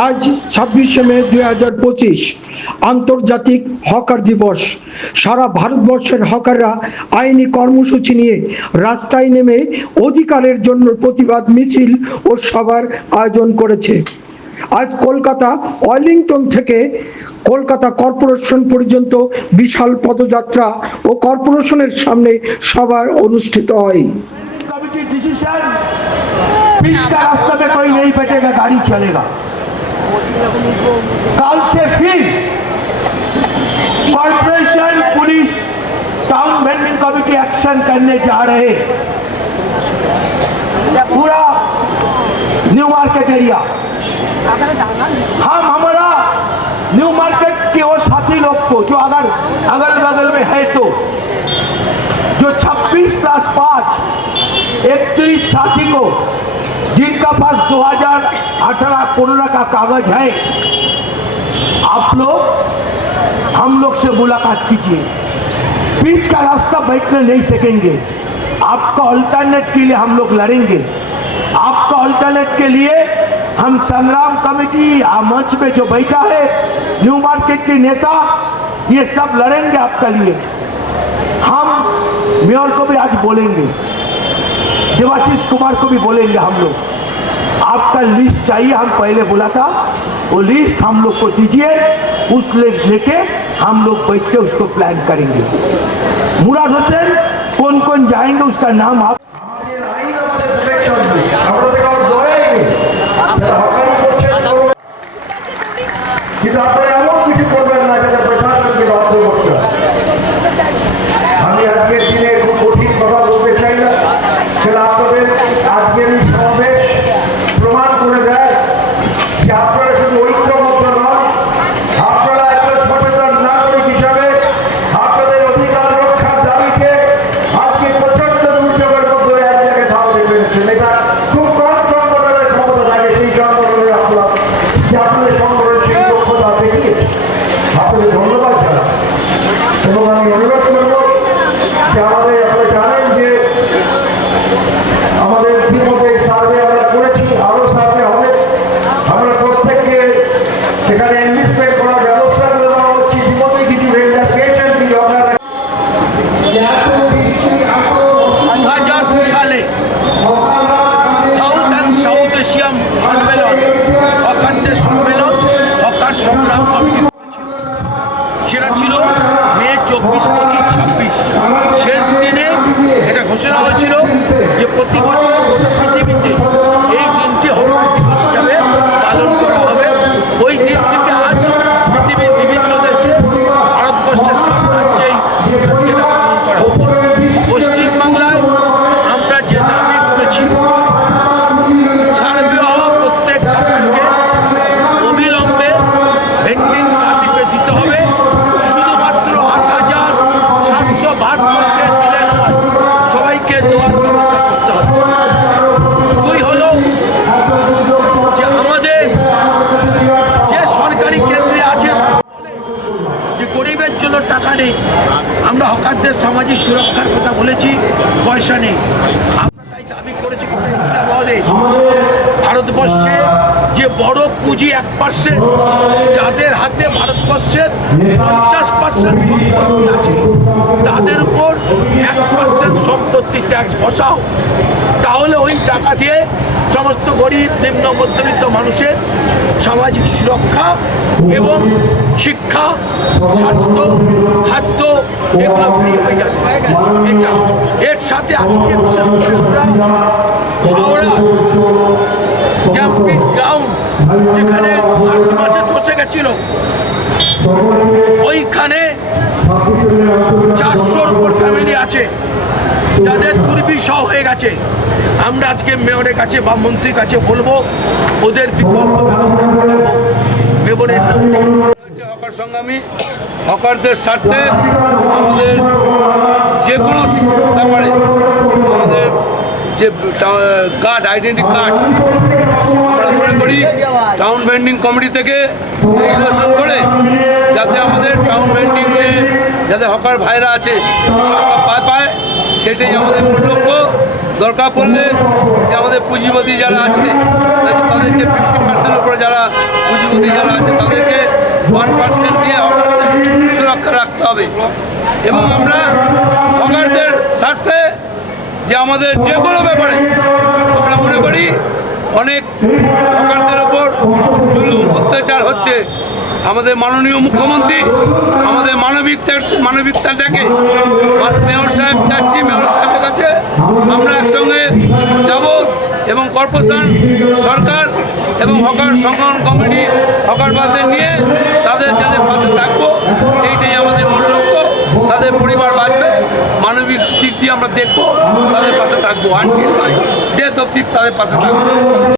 আজ 26শে মে 2025 আন্তর্জাতিক হকার দিবস। সারা ভারতবর্ষের হকাররা আইনি কর্মসূচি নিয়ে রাস্তায় নেমে অধিকারের জন্য প্রতিবাদ মিছিল ও সভার আয়োজন করেছে। আজ কলকাতা ওয়েলিংটন থেকে কলকাতা কর্পোরেশন পর্যন্ত বিশাল পদযাত্রা ও কর্পোরেশনের সামনে সভা অনুষ্ঠিত হয়। बीच का रास्ता में कोई नहीं बैठेगा, गाड़ी चलेगा। कल से फिर corporation, police, town vending committee action करने जा रहे। पूरा न्यू मार्केट एरिया हम हमारा न्यू मार्केट के वो साथी लोग को जो अगर अगल बगल में है तो जो 26+5 31 साथी को जिनका पास 2018-15 का कागज है, आप लोग हम लोग से मुलाकात कीजिए। बीच का रास्ता बैठने नहीं सकेंगे। आपका अल्टरनेट के लिए हम लोग लड़ेंगे। आपका अल्टरनेट के लिए हम संग्राम कमेटी मंच में जो बैठा है, न्यू मार्केट के नेता, ये सब लड़ेंगे आपका लिए। हम मेयर को भी आज बोलेंगे, देवाशीष कुमार को भी बोलेंगे। हम लोग आपका लिस्ट चाहिए, हम पहले बोला था, वो लिस्ट हम लोग को दीजिए। उस लिस्ट लेके हम लोग बैठ के उसको प्लान करेंगे। मुराद हुसैन कौन कौन जाएंगे उसका नाम आप আমি আজকের দিনে খুব কঠিন কথা বলতে চাই না, সেটা আপনাদের আজকের এই সমাবেশ প্রমাণ করে দেয় যে আপনারা শুধু ঐক্যবদ্ধ নন, আপনারা একজন সচেতন নাগরিক হিসাবে আপনাদের অধিকার রক্ষার দাবিতে আজকে প্রচন্ড দুর্যোগের মধ্যে এক জায়গায় থাকতে পেরেছেন। এটা খুব কম সংগঠনের ক্ষমতা থাকে, সেই সংগঠনের আপনারা যে আপনাদের সংগঠনের সেই দক্ষতা দেখিয়েছে, আপনাদের ধন্যবাদ জানাই। এবং আমি অনুরোধ করবো যে আমাদের আপনারা জানেন যে আমাদের ইতিমধ্যে সার্ভে আমরা করেছি, আরো সার্ভে হবে। আমরা প্রত্যেককে সেখানে এনলিস্টমেন্ট করার ব্যবস্থা করে দেওয়া হচ্ছে। ইতিমধ্যে কিছু ভেন্ডার পেয়েছেন, কিন্তু আপনারা 2002 সালে সাউথ অ্যান্ড সাউথ এশিয়া সম্মেলন, হকারদের সম্মেলন, হকার সংগ্রাম কমিটি সেটা ছিল মে 24, 25, 26। শেষ দিনে এটা ঘোষণা হয়েছিল যে প্রতি বছর গোটা পৃথিবীতে এই দিনটি হকার দিবস হিসাবে পালন করা হবে। ওই দিন থেকে আজ পৃথিবীর বিভিন্ন দেশে, ভারতবর্ষের সব রাজ্যেই আজকে এটা পালন করা হচ্ছে। পশ্চিমবাংলায় আমরা যে দাবি করেছি, সার্ভে হওয়া প্রত্যেক হকারকে অবিলম্বে ভেন্ডিং সার্টিফিকেট দিতে হবে। শুধুমাত্র 8,772কে দিলে নয়, সবাইকে দেওয়ার ব্যবস্থা করতে হবে। দুই হলো যে আমাদের যে সরকারি কেন্দ্রে আছে তারা বলে যে গরিবের জন্য টাকা নেই। আমরা হকারদের সামাজিক সুরক্ষার কথা বলেছি, পয়সা নেই। আমরা তাই দাবি করেছি গোটা এশিয়া মহাদেশ, ভারতবর্ষে যে বড় পুঁজি 1%, যাদের হাতে ভারতবর্ষের 50% সম্পত্তি আছে, তাদের উপর 1% সম্পত্তি ট্যাক্স বসাও। তাহলে ওই টাকা দিয়ে সমস্ত গরিব, নিম্ন মধ্যবিত্ত মানুষের সামাজিক সুরক্ষা এবং শিক্ষা, স্বাস্থ্য, খাদ্য এগুলো ফ্রি হয়ে যাবে। এটা এর সাথে আজকে বিশেষ করে আমরা হাওড়া ক্যাম্পিং গ্রাউন্ড, যেখানে মার্চ মাসে ধসে গেছিল, ওইখানে 400-র উপর ফ্যামিলি আছে যাদের দুর্বিষহ হয়ে গেছে। আমরা আজকে মেয়রের কাছে বা মন্ত্রীর কাছে বলবো ওদের বিকল্প ব্যবস্থা করাবো। মেয়রের হকার সংগ্রামী, হকারদের স্বার্থে আমাদের যে কোনো ব্যাপারে আমাদের যে কার্ড, আইডেন্টি কার্ড, আমরা মনে করি টাউন ভেন্ডিং কমিটি থেকে রেগুলেশন করে যাতে আমাদের টাউন ভেন্ডিংয়ে যাতে হকার ভাইরা আছে পায়, সেটাই আমাদের মূল লক্ষ্য। দরকার পড়লে যে আমাদের পুঁজিপতি যারা আছে তাদের যে 50% উপরে যারা মধ্যে যারা আছে তাদেরকে 1% দিয়ে হকারদের সুরক্ষা রাখতে হবে। এবং আমরা হকারদের স্বার্থে যে আমাদের যে কোনো ব্যাপারে আমরা মনে করি অনেক হকারদের ওপর জুলুম অত্যাচার হচ্ছে। আমাদের মাননীয় মুখ্যমন্ত্রী আমাদের মানবিকতা দেখে মেয়র সাহেব যাচ্ছি, মেয়র সাহেবের কাছে আমরা একসঙ্গে যাব এবং কর্পোরেশন সরকার এবং হকার সংগঠন কমিটি হকারবাদদের নিয়ে তাদের যাদের পাশে থাকবো, এইটাই আমাদের মূল লক্ষ্য। তাদের পরিবার বাঁচবে, মানবিক দিক দিয়ে আমরা দেখবো, তাদের পাশে থাকবো, আনটিল ডেথ অবধি তাদের পাশে থাকবো।